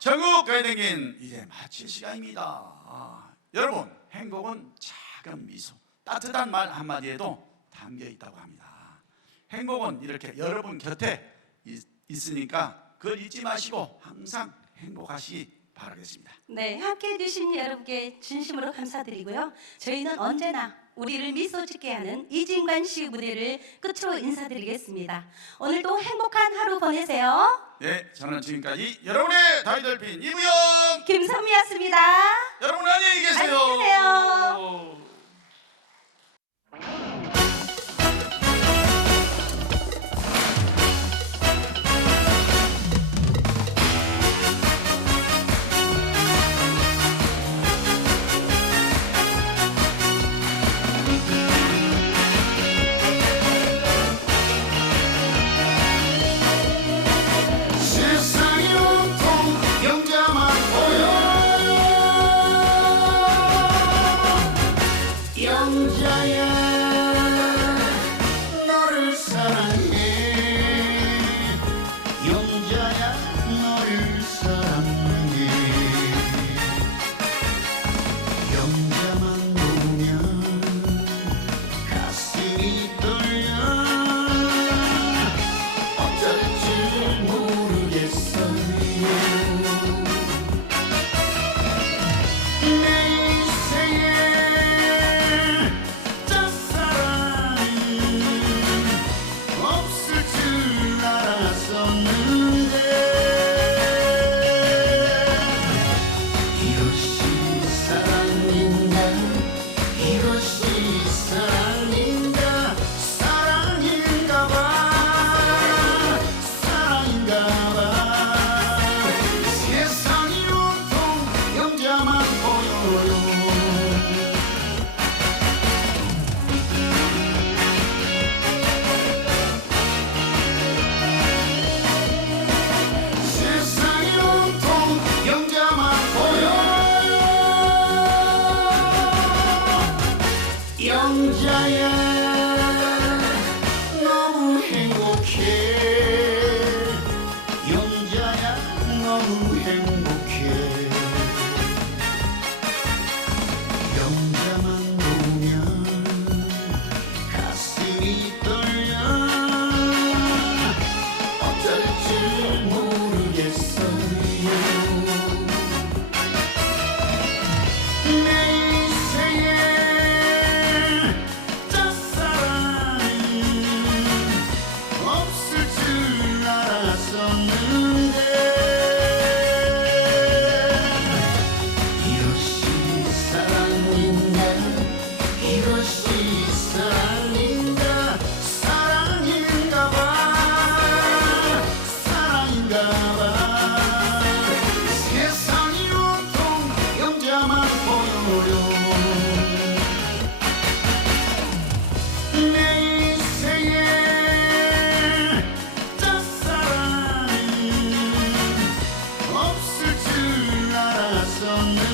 전국 가요댕긴 이제 마칠 시간입니다. 아, 여러분 행복은 작은 미소, 따뜻한 말 한마디에도 담겨 있다고 합니다. 행복은 이렇게 여러분 곁에 있, 있으니까 그걸 잊지 마시고 항상 행복하시기 바라겠습니다. 네, 함께 해주신 여러분께 진심으로 감사드리고요. 저희는 언제나 우리를 미소 짓게 하는 이진관 씨 무대를 끝으로 인사드리겠습니다. 오늘도 행복한 하루 보내세요. 네, 저는 지금까지 여러분의 다이돌핀 이무영 김선미였습니다. 여러분 안녕히 계세요. 안녕히 계세요. 영자야 너무 행복해. 영자야 너무 행복해 짝사